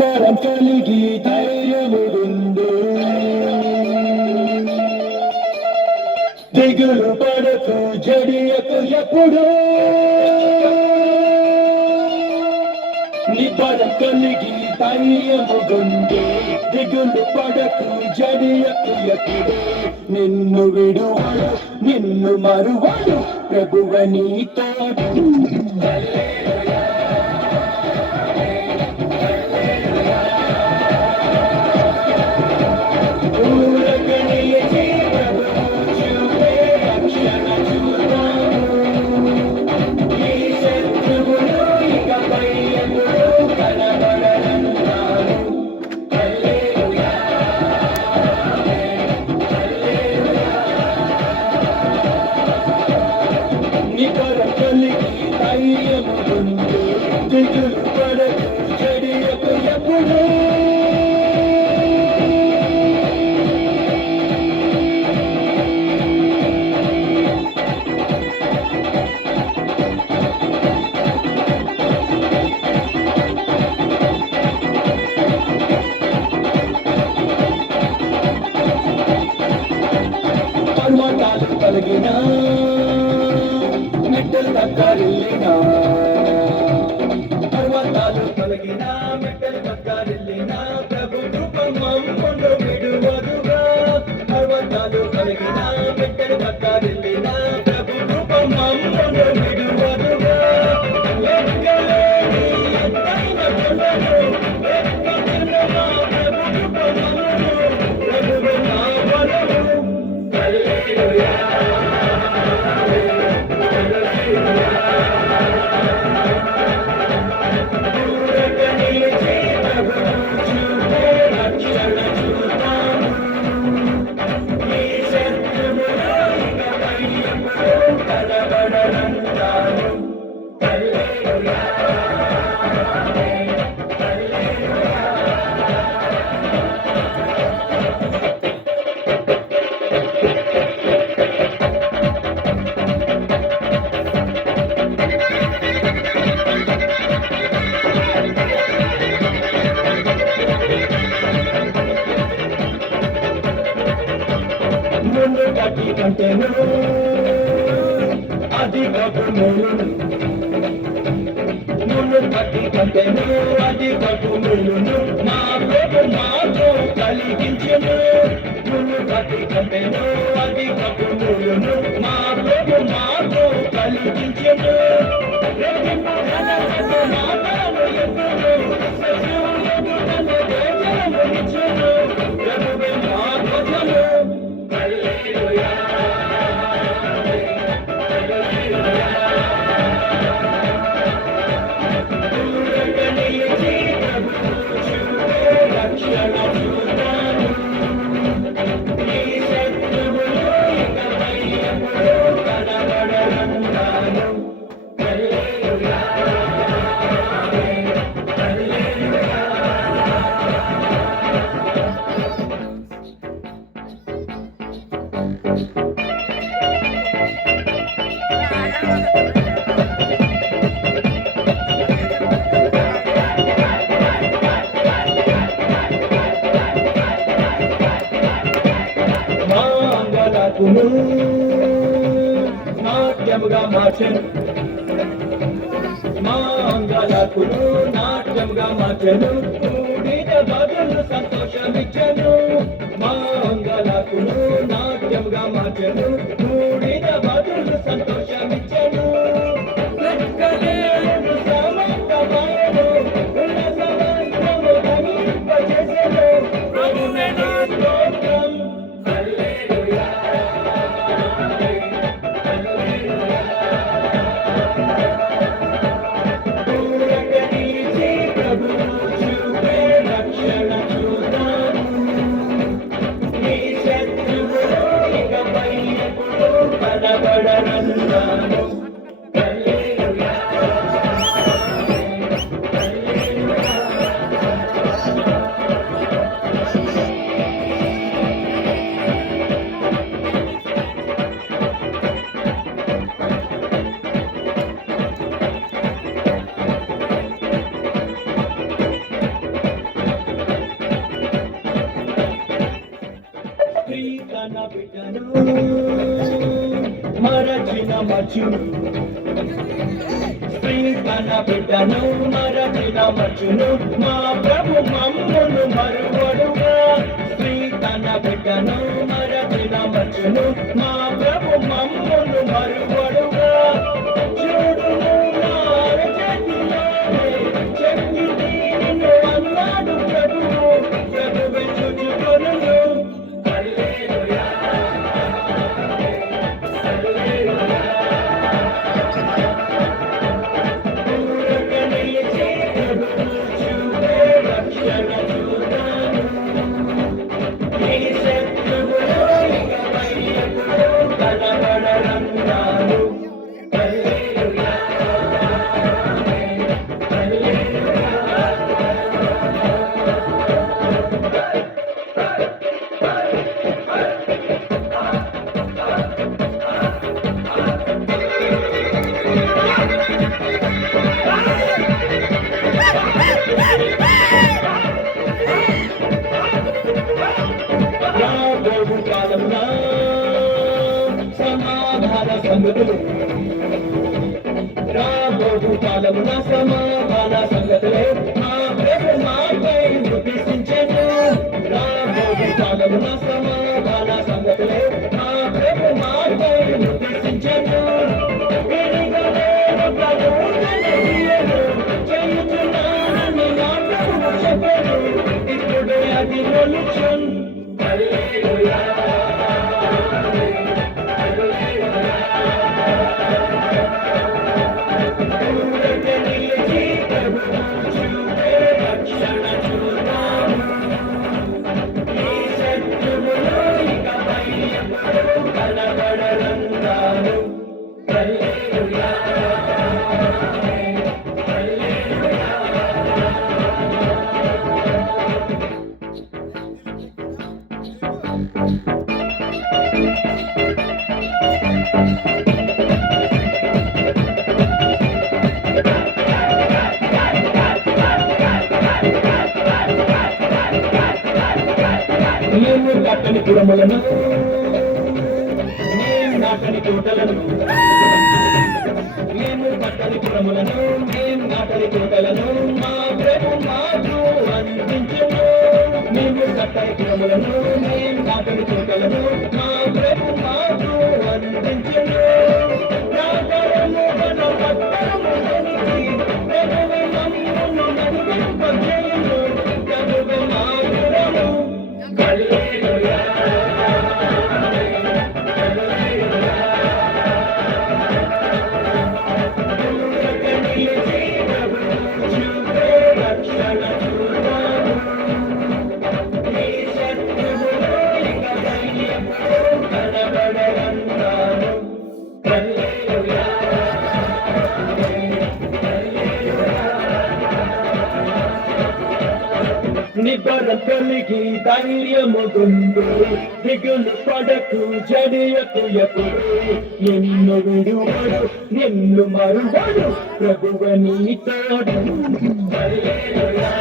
నిబ్బరం కలిగి ధైర్యముందు దిగులు పడకు జడియకు ఎప్పుడు నిబ్బరం కలిగి ధైర్యముందు దిగులు పడకు జడియకు ఎప్పుడు నిన్ను విడువడు నిన్ను మరువడు ప్రభువ నీతో పర్వతాలు కలిగిన మెట్టలు దక్కరిల్లిన పర్వతాలు కలిగిన మెట్టలు దక్కరిల్లిన ప్రభు కృప మమ్మును విడువదుగా పర్వతాలు కలిగిన మెట్టలు దక్కరిల్లిన ప్రభు కృప మమ్మును విడువదుగా ఎక్కలేని ఎత్తైన కొండలు ఎక్కలేని మా ప్రభు కృప మమ్మును ప్రభువు నా బలము హల్లెలూయా ముందు కట్టి కంటేను అధికపు మేలును ముందు కట్టి కంటేను అధికపు మేలును మా ప్రభు మాతో కలిగించెను ముందు కట్టి కంటేను అధికపు మేలును మా ప్రభు మాతో కలిగించెను మాటలు ఎప్పుడు సజీవులకు తన దేశము ఇచ్చెను ప్రభువే మా ధ్వజము హల్లెలూయా హల్లెలూయా దుర్గనియచి ప్రభువు చూపే రక్షణ చూస్తాను ఈ శత్రువులు ఇకపై ఎప్పుడూ కనబడనంటాను హల్లెలూయా హల్లెలూయా మాంగళకును నాట్యముగా మార్చెను మాంగళకును నాట్యముగా మార్చెను కూడిన బదులు సంతోషమిచ్చెను మాంగళకును నాట్యముగా మార్చెను కూడిన బదులు సంతోషమిచ్చెను లెక్కలేని సమస్తమైనను ఉల్లసవస్త్రము ధరింపజేసెను ప్రభువే నా స్తోత్రం హల్లెలూయా హల్లెలూయా దూరగనిచి ప్రభువు చూపే రక్షణ చూస్తాను ఈ శత్రువులు ఇకపై ఎప్పుడూ కనబడనంటాను హల్లెలూయా హల్లెలూయా మరచిన మచును స్త్రీ తన బిడ్డను మరచిన మచును మా ప్రభు మమ్మును మరువడుగా స్త్రీ తన బిడ్డను మరచిన మచును మా ప్రభు మమ్మును మరువడుగా చూడుము నా చేతిలోనే చెక్కి దీనిని అన్నాడు ప్రభువు ప్రభువే చూచుకొనును హల్లెలూయా సమాధాన సంగతులు రాబోవు కాలమున సమాధాన సంగతులే మా ప్రభు మాపై ముగిసించెను రాబోవు కాలమున సమాధాన సంగతులే మా ప్రభు మాపై ముగిసించెను చేయుచున్నానని నా ప్రభువు చెప్పెను ఇప్పుడే అది నిలుచున్ హల్లెలూయా మేము కట్టని పురములను మేము నాటని తోటలను మేము కట్టని పురములను మేము నాటని తోటలను మా ప్రభు మాకు అందించును మేము కట్టని పురములను మేము నాటని తోటలను మా ప్రభు మాకు అందించును నాటరము మన పట్టణము ప్రభువే మమ్మును నడిపింపజేయును ప్రభువే మా పురము హల్లెలూయా నిబర కలిగి ధైర్యముగుండు దిగులు పడకు జడియకు ఎప్పుడు నిన్ను విడువడు నిన్ను మరువడు ప్రభువు నీ తోడు హల్లెలూయా